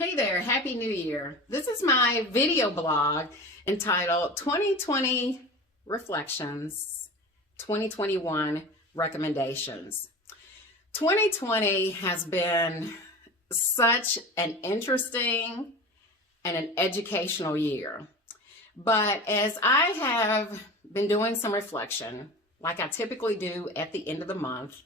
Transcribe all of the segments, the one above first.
Hey there, Happy New Year. This is my video blog entitled 2020 Reflections, 2021 Recommendations. 2020 has been such an interesting and an educational year. But as I have been doing some reflection, like I typically do at the end of the month,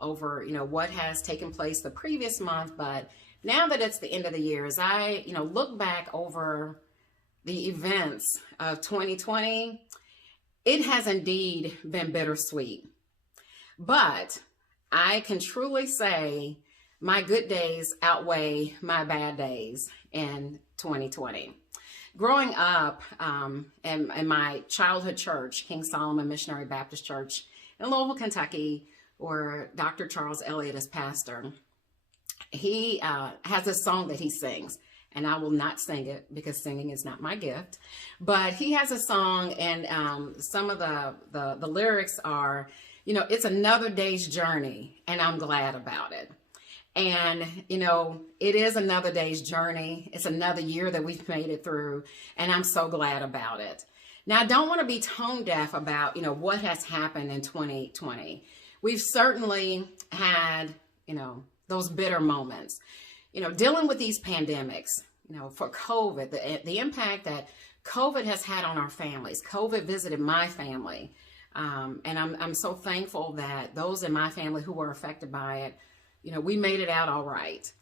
over what has taken place the previous month, but now that it's the end of the year, as I look back over the events of 2020, it has indeed been bittersweet. But I can truly say my good days outweigh my bad days in 2020. Growing up in my childhood church, King Solomon Missionary Baptist Church in Louisville, Kentucky, where Dr. Charles Elliott is pastor, he has a song that he sings, and I will not sing it because singing is not my gift. But he has a song, and some of the lyrics are, it's another day's journey, and I'm glad about it. And, it is another day's journey. It's another year that we've made it through, and I'm so glad about it. Now, I don't want to be tone deaf about, what has happened in 2020. We've certainly had, those bitter moments, dealing with these pandemics, for COVID, the impact that COVID has had on our families. COVID visited my family. And I'm so thankful that those in my family who were affected by it, we made it out all right.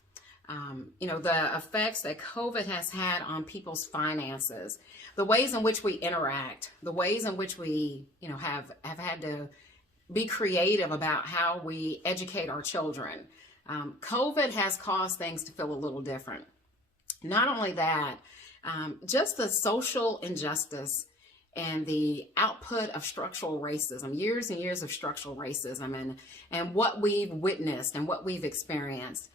The effects that COVID has had on people's finances, the ways in which we interact, the ways in which we, have had to be creative about how we educate our children. COVID has caused things to feel a little different. Not only that, just the social injustice and the output of structural racism, years and years of structural racism, and what we've witnessed and what we've experienced.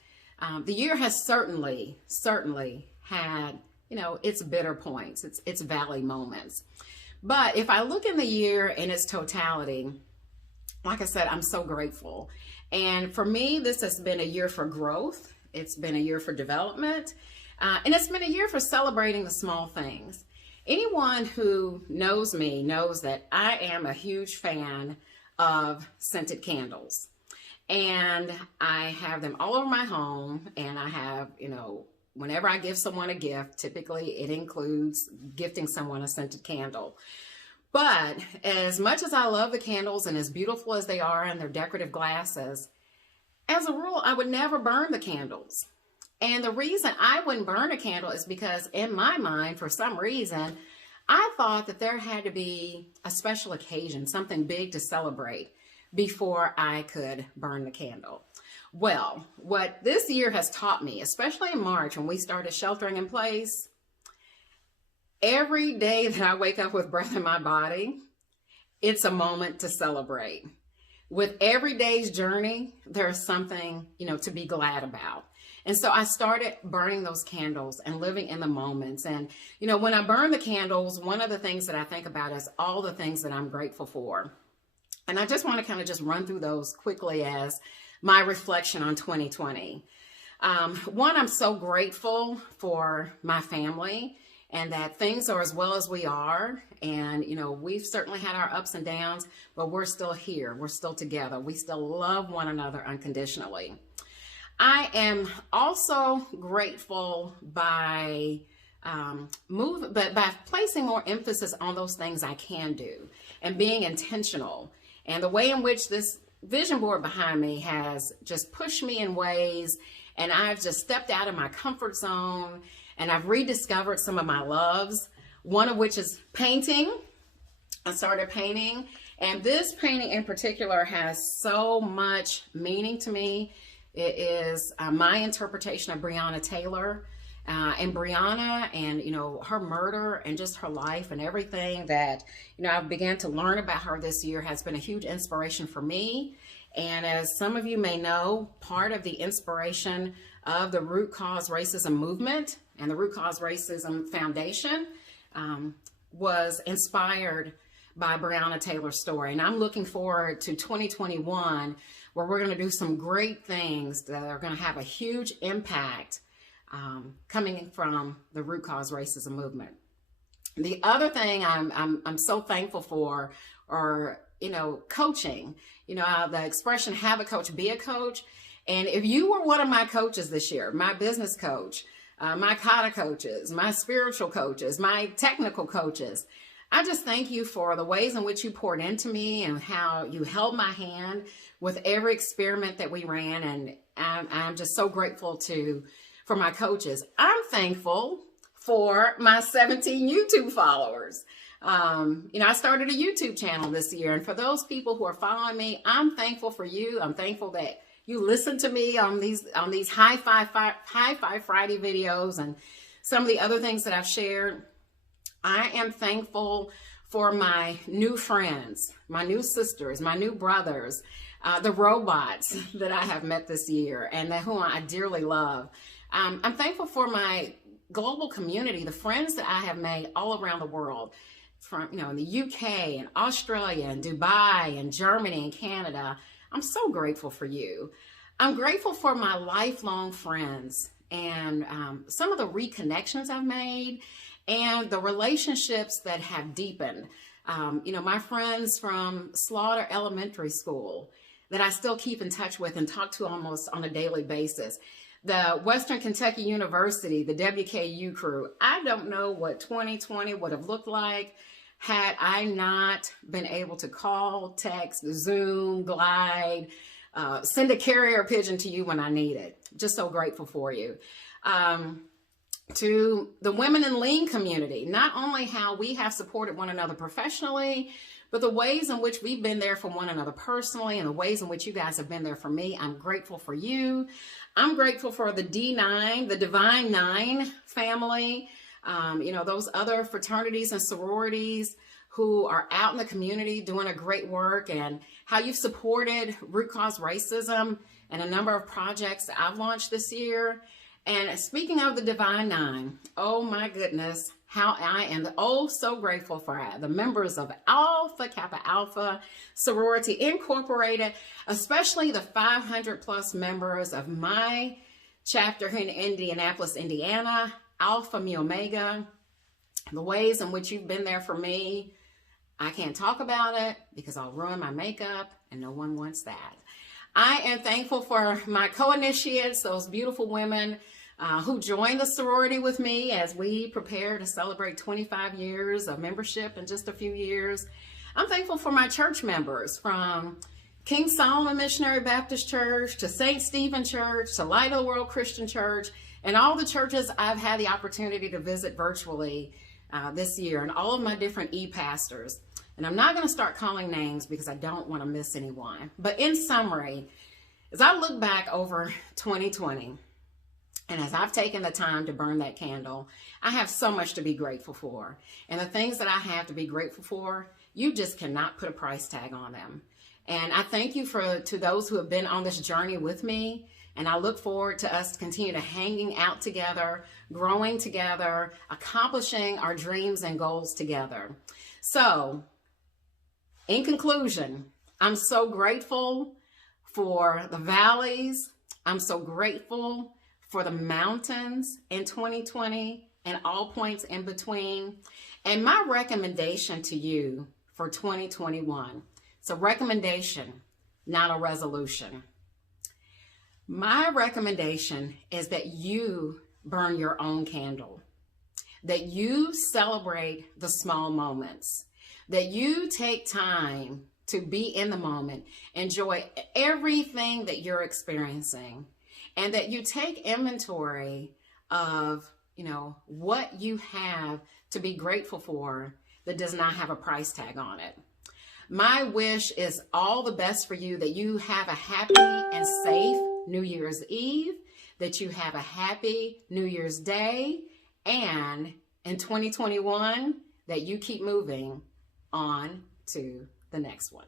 The year has certainly had, its bitter points, its valley moments. But if I look in the year in its totality, like I said, I'm so grateful. And for me, this has been a year for growth. It's been a year for development. And it's been a year for celebrating the small things. Anyone who knows me knows that I am a huge fan of scented candles. And I have them all over my home. And I have, whenever I give someone a gift, typically it includes gifting someone a scented candle. But as much as I love the candles and as beautiful as they are in their decorative glasses, as a rule, I would never burn the candles. And the reason I wouldn't burn a candle is because in my mind, for some reason, I thought that there had to be a special occasion, something big to celebrate before I could burn the candle. Well, what this year has taught me, especially in March when we started sheltering in place, every day that I wake up with breath in my body, it's a moment to celebrate. With every day's journey, there's something, to be glad about. And so I started burning those candles and living in the moments. And, when I burn the candles, one of the things that I think about is all the things that I'm grateful for. And I just want to kind of just run through those quickly as my reflection on 2020. One, I'm so grateful for my family and that things are as well as we are. And, we've certainly had our ups and downs, but we're still here. We're still together. We still love one another unconditionally. I am also grateful by placing more emphasis on those things I can do and being intentional. And the way in which this vision board behind me has just pushed me in ways, and I've just stepped out of my comfort zone, and I've rediscovered some of my loves, one of which is painting. I started painting, and this painting in particular has so much meaning to me. It is my interpretation of Breonna Taylor, and Breonna and, her murder and just her life and everything that, I've began to learn about her this year has been a huge inspiration for me. And as some of you may know, part of the inspiration of the Root Cause Racism movement and the Root Cause Racism Foundation was inspired by Breonna Taylor's story. And I'm looking forward to 2021, where we're going to do some great things that are going to have a huge impact coming from the root cause racism movement. The other thing I'm so thankful for are, coaching. The expression, have a coach, be a coach. And if you were one of my coaches this year, my business coach, my kata coaches, my spiritual coaches, my technical coaches, I just thank you for the ways in which you poured into me and how you held my hand with every experiment that we ran. And I'm just so grateful for my coaches. I'm thankful for my 17 YouTube followers. I started a YouTube channel this year, and for those people who are following me, I'm thankful for you. I'm thankful that you listen to me on these High Five Friday videos and some of the other things that I've shared. I am thankful for my new friends, my new sisters, my new brothers, the robots that I have met this year and whom I dearly love. I'm thankful for my global community, the friends that I have made all around the world, from in the UK and Australia and Dubai and Germany and Canada. I'm so grateful for you. I'm grateful for my lifelong friends and some of the reconnections I've made and the relationships that have deepened. My friends from Slaughter Elementary School that I still keep in touch with and talk to almost on a daily basis. The Western Kentucky University, the WKU crew. I don't know what 2020 would have looked like had I not been able to call, text, Zoom, Glide, send a carrier pigeon to you when I need it. Just so grateful for you. To the women in lean community, not only how we have supported one another professionally, but the ways in which we've been there for one another personally and the ways in which you guys have been there for me. I'm grateful for you. I'm grateful for the D9, the Divine Nine family, those other fraternities and sororities who are out in the community doing a great work, and how you've supported Root Cause Racism and a number of projects that I've launched this year. And speaking of the Divine Nine, oh my goodness, how I am so grateful for the members of Alpha Kappa Alpha Sorority Incorporated, especially the 500 plus members of my chapter here in Indianapolis, Indiana, Alpha Mu Omega. The ways in which you've been there for me, I can't talk about it because I'll ruin my makeup and no one wants that. I am thankful for my co-initiates, those beautiful women who joined the sorority with me as we prepare to celebrate 25 years of membership in just a few years. I'm thankful for my church members, from King Solomon Missionary Baptist Church to St. Stephen Church to Light of the World Christian Church, and all the churches I've had the opportunity to visit virtually this year, and all of my different e-pastors. And I'm not going to start calling names because I don't want to miss anyone. But in summary, as I look back over 2020, and as I've taken the time to burn that candle, I have so much to be grateful for. And the things that I have to be grateful for, you just cannot put a price tag on them. And I thank you to those who have been on this journey with me. And I look forward to us continue to hanging out together, growing together, accomplishing our dreams and goals together. So, in conclusion, I'm so grateful for the valleys. I'm so grateful for the mountains in 2020 and all points in between. And my recommendation to you for 2021, it's a recommendation, not a resolution. My recommendation is that you burn your own candle, that you celebrate the small moments, that you take time to be in the moment, enjoy everything that you're experiencing, and that you take inventory of, what you have to be grateful for that does not have a price tag on it. My wish is all the best for you, that you have a happy and safe New Year's Eve, that you have a happy New Year's Day, and in 2021, that you keep moving on to the next one.